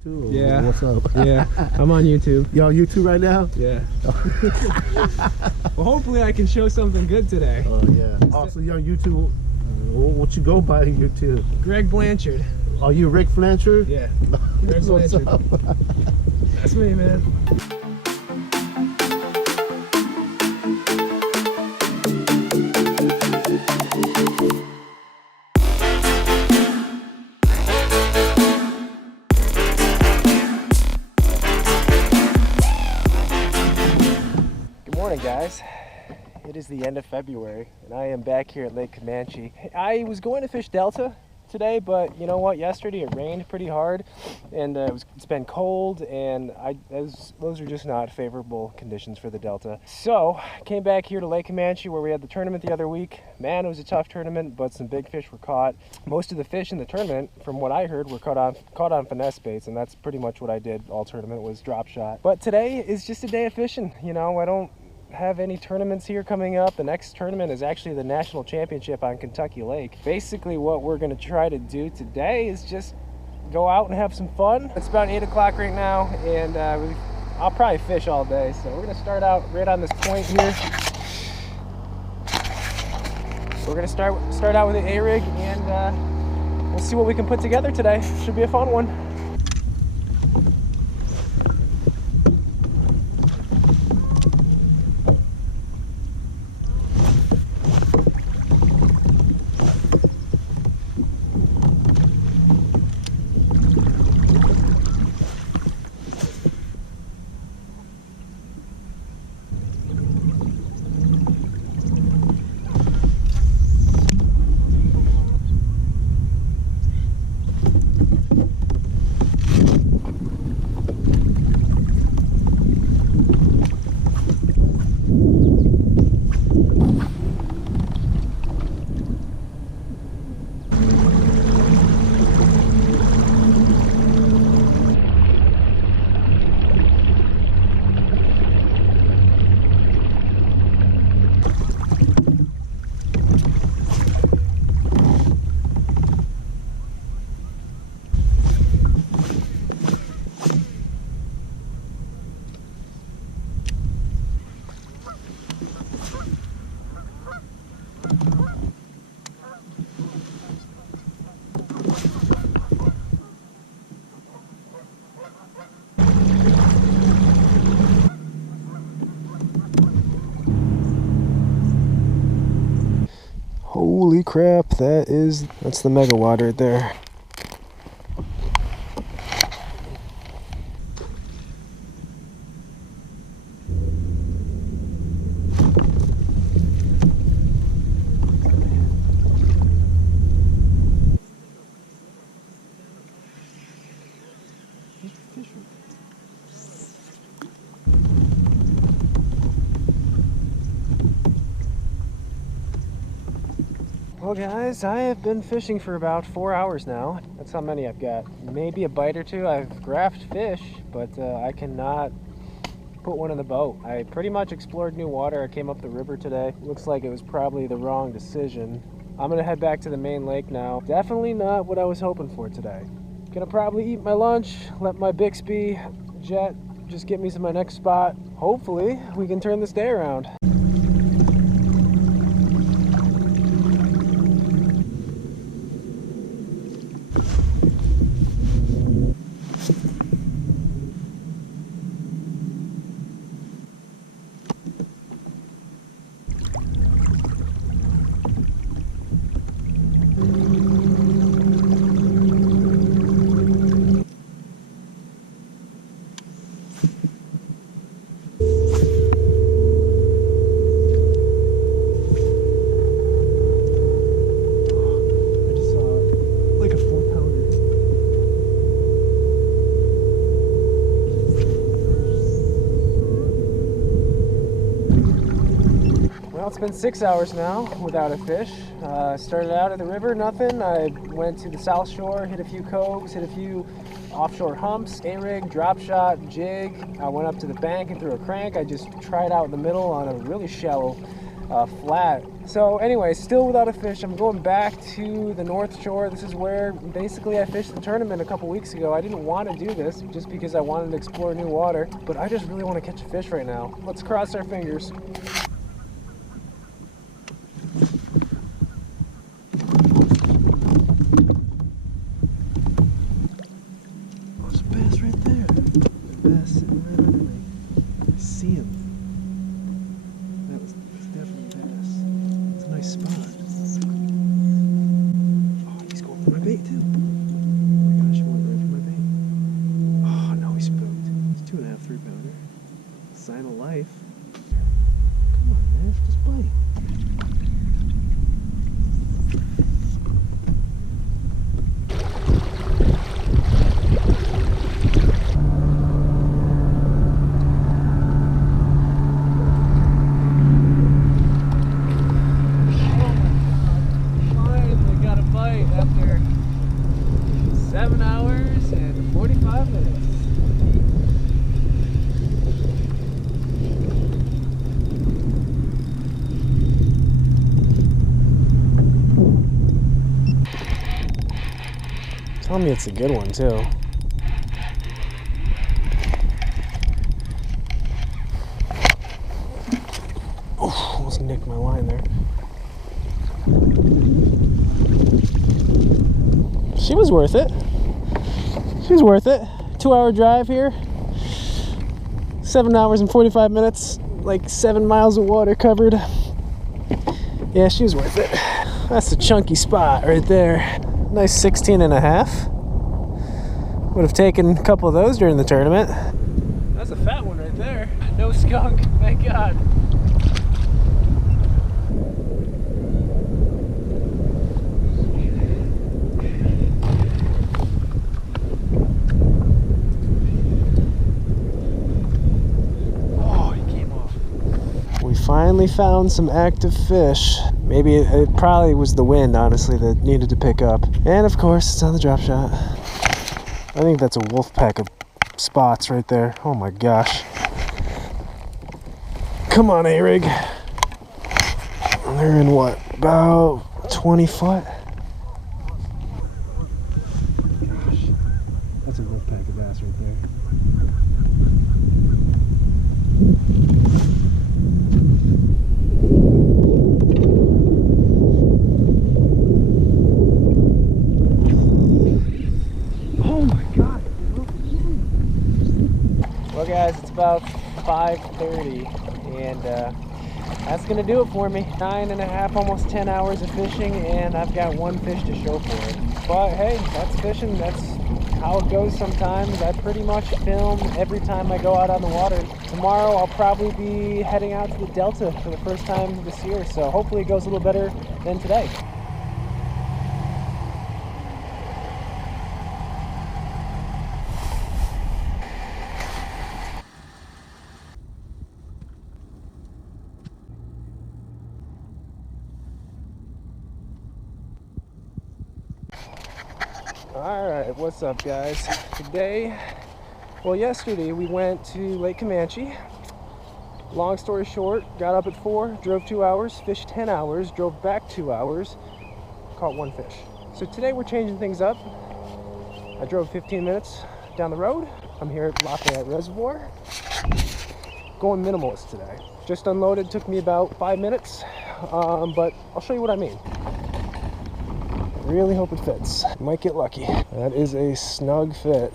Too, yeah. What's up? Yeah, I'm on YouTube. You on YouTube right now? Yeah. Well, hopefully I can show something good today. Oh yeah. Also, you on YouTube? What you go by on YouTube? Greg Blanchard. Are you Rick Blanchard? Yeah. Greg What's Blanchard. up? That's me, man. Good morning, guys. It is the end of February and I am back here at Lake Comanche. I was going to fish Delta today, but you know what, yesterday it rained pretty hard and it's been cold, and those are just not favorable conditions for the Delta. So I came back here to Lake Comanche where we had the tournament the other week. Man, it was a tough tournament, but some big fish were caught. Most of the fish in the tournament, from what I heard, were caught on finesse baits, and that's pretty much what I did all tournament, was drop shot. But today is just a day of fishing. You know, I don't have any tournaments here coming up. The next tournament is actually the national championship on Kentucky Lake. Basically what we're going to try to do today is just go out and have some fun. It's about 8 o'clock right now, and I'll probably fish all day, so we're going to start out right on this point here. We're going to start out with the A-rig, and we'll see what we can put together today. Should be a fun one. Holy crap, that's the megawatt right there. Well guys, I have been fishing for about 4 hours now. That's how many I've got. Maybe a bite or two. I've graphed fish, but I cannot put one in the boat. I pretty much explored new water. I came up the river today. Looks like it was probably the wrong decision. I'm gonna head back to the main lake now. Definitely not what I was hoping for today. Gonna probably eat my lunch, let my Bixby jet just get me to my next spot. Hopefully we can turn this day around. Well, it's been 6 hours now without a fish. Started out at the river, nothing. I went to the south shore, hit a few coves, hit a few offshore humps, A-rig, drop shot, jig. I went up to the bank and threw a crank. I just tried out in the middle on a really shallow flat. So anyway, still without a fish. I'm going back to the North Shore. This is where basically I fished the tournament a couple weeks ago. I didn't want to do this just because I wanted to explore new water, but I just really want to catch a fish right now. Let's cross our fingers. There's a bass right there. Bass sitting right under me. I see him. That's definitely a bass. It's a nice spot. Oh, he's going for my bait too. Oh my gosh, he went right for my bait. Oh no, he's spooked. It's 2.5, 3-pounder. Sign of life. Come on, man, just bite. After 7 hours and 45 minutes. Tell me it's a good one too. Oh, almost nicked my line there. She was worth it. She was worth it. 2-hour drive here. 7 hours and 45 minutes. Like 7 miles of water covered. Yeah, she was worth it. That's a chunky spot right there. Nice 16.5. Would have taken a couple of those during the tournament. That's a fat one right there. No skunk, thank God. Finally found some active fish. Maybe it probably was the wind, honestly, that needed to pick up. And of course, it's on the drop shot. I think that's a wolf pack of spots right there. Oh my gosh. Come on, A-rig. They're in what, about 20 foot? Gosh, that's a wolf pack of bass right there. Well guys, it's about 5:30 and that's gonna do it for me. 9.5, almost 10 hours of fishing, and I've got one fish to show for it. But hey, that's fishing. That's how it goes sometimes. I pretty much film every time I go out on the water. Tomorrow I'll probably be heading out to the Delta for the first time this year, so hopefully it goes a little better than today. Alright, what's up guys? Today, well yesterday we went to Lake Comanche. Long story short, got up at 4, drove 2 hours, fished 10 hours, drove back 2 hours, caught one fish. So today we're changing things up. I drove 15 minutes down the road. I'm here at Lafayette Reservoir. Going minimalist today. Just unloaded, took me about 5 minutes, but I'll show you what I mean. Really hope it fits. Might get lucky. That is a snug fit.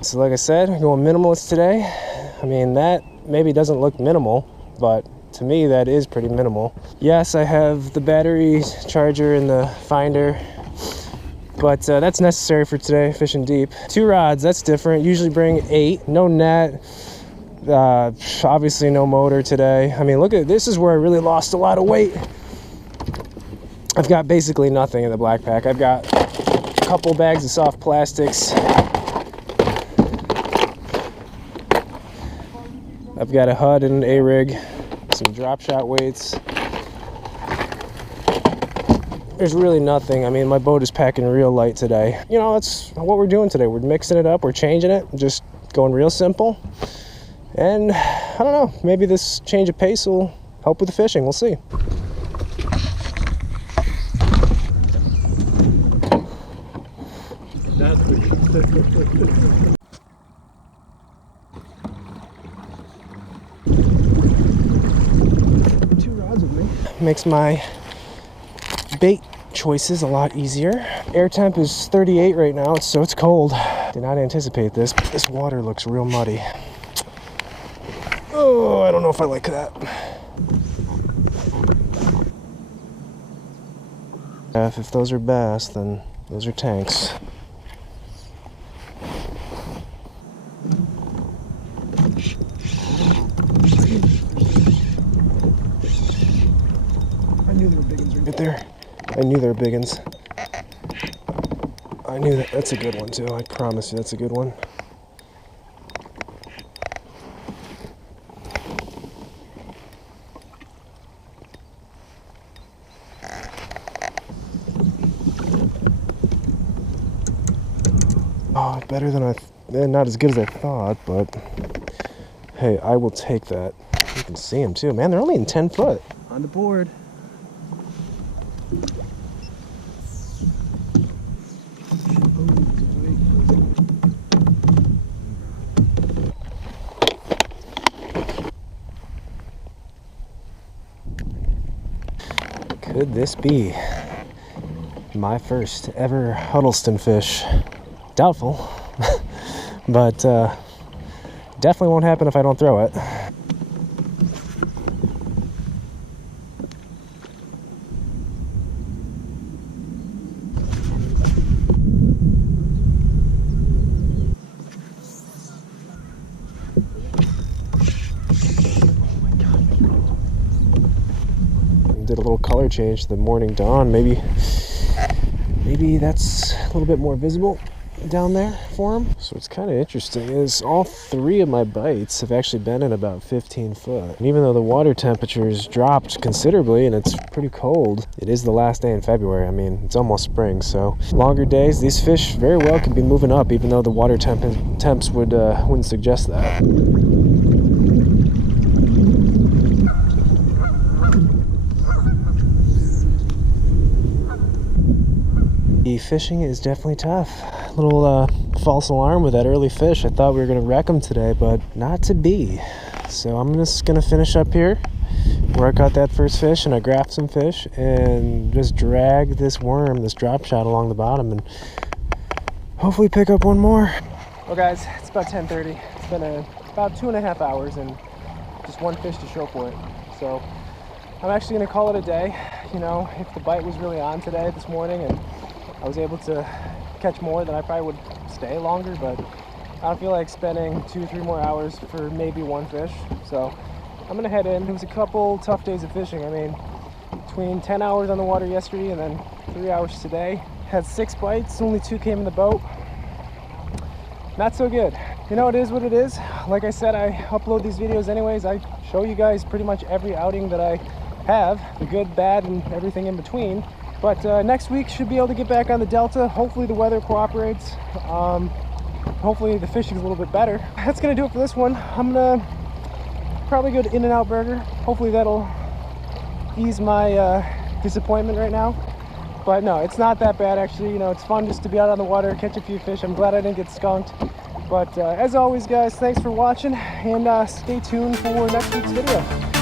So like I said, going minimalist today. I mean, that maybe doesn't look minimal, but to me that is pretty minimal. Yes, I have the battery charger in the finder, but that's necessary for today, fishing deep. 2 rods, that's different. Usually bring 8. No net. Obviously no motor today. I mean, look at this, is where I really lost a lot of weight. I've got basically nothing in the black pack. I've got a couple bags of soft plastics. I've got a HUD and an A-rig, some drop shot weights. There's really nothing. I mean, my boat is packing real light today. You know, that's what we're doing today. We're mixing it up, we're changing it, just going real simple. And I don't know, maybe this change of pace will help with the fishing. We'll see. That's weird. 2 rods with me. Makes my bait choices a lot easier. Air temp is 38 right now, so it's cold. Did not anticipate this, but this water looks real muddy. Oh, I don't know if I like that. If those are bass, then those are tanks. I knew there were big ones Right there. I knew they were big ones. I knew that. That's a good one too. I promise you that's a good one. Oh, better than not as good as I thought, but hey, I will take that. You can see them too, man. They're only in 10 foot. on the board. Could this be my first ever Huddleston fish? Doubtful, but definitely won't happen if I don't throw it. Did a little color change to the morning dawn. Maybe that's a little bit more visible down there for him. So what's kind of interesting is all three of my bites have actually been in about 15 foot. And even though the water temperature's dropped considerably and it's pretty cold, it is the last day in February. I mean, it's almost spring, so longer days, these fish very well could be moving up, even though the water temps wouldn't suggest that. The fishing is definitely tough. A little false alarm with that early fish. I thought we were going to wreck them today, but not to be. So I'm just going to finish up here where I caught that first fish and I grabbed some fish and just drag this worm, this drop shot along the bottom and hopefully pick up one more. Well guys, it's about 10:30. It's been about 2.5 hours and just one fish to show for it. So I'm actually going to call it a day. You know, if the bite was really on today, this morning, and I was able to catch more, then I probably would stay longer, but I don't feel like spending 2 or 3 more hours for maybe one fish. So I'm gonna head in. It was a couple tough days of fishing. I mean, between 10 hours on the water yesterday and then 3 hours today. Had 6 bites, only 2 came in the boat. Not so good. You know, it is what it is. Like I said, I upload these videos anyways. I show you guys pretty much every outing that I have, the good, bad, and everything in between. But next week should be able to get back on the Delta. Hopefully the weather cooperates. Hopefully the fishing's a little bit better. That's gonna do it for this one. I'm gonna probably go to In-N-Out Burger. Hopefully that'll ease my disappointment right now. But no, it's not that bad actually. You know, it's fun just to be out on the water, catch a few fish. I'm glad I didn't get skunked. But as always guys, thanks for watching and stay tuned for next week's video.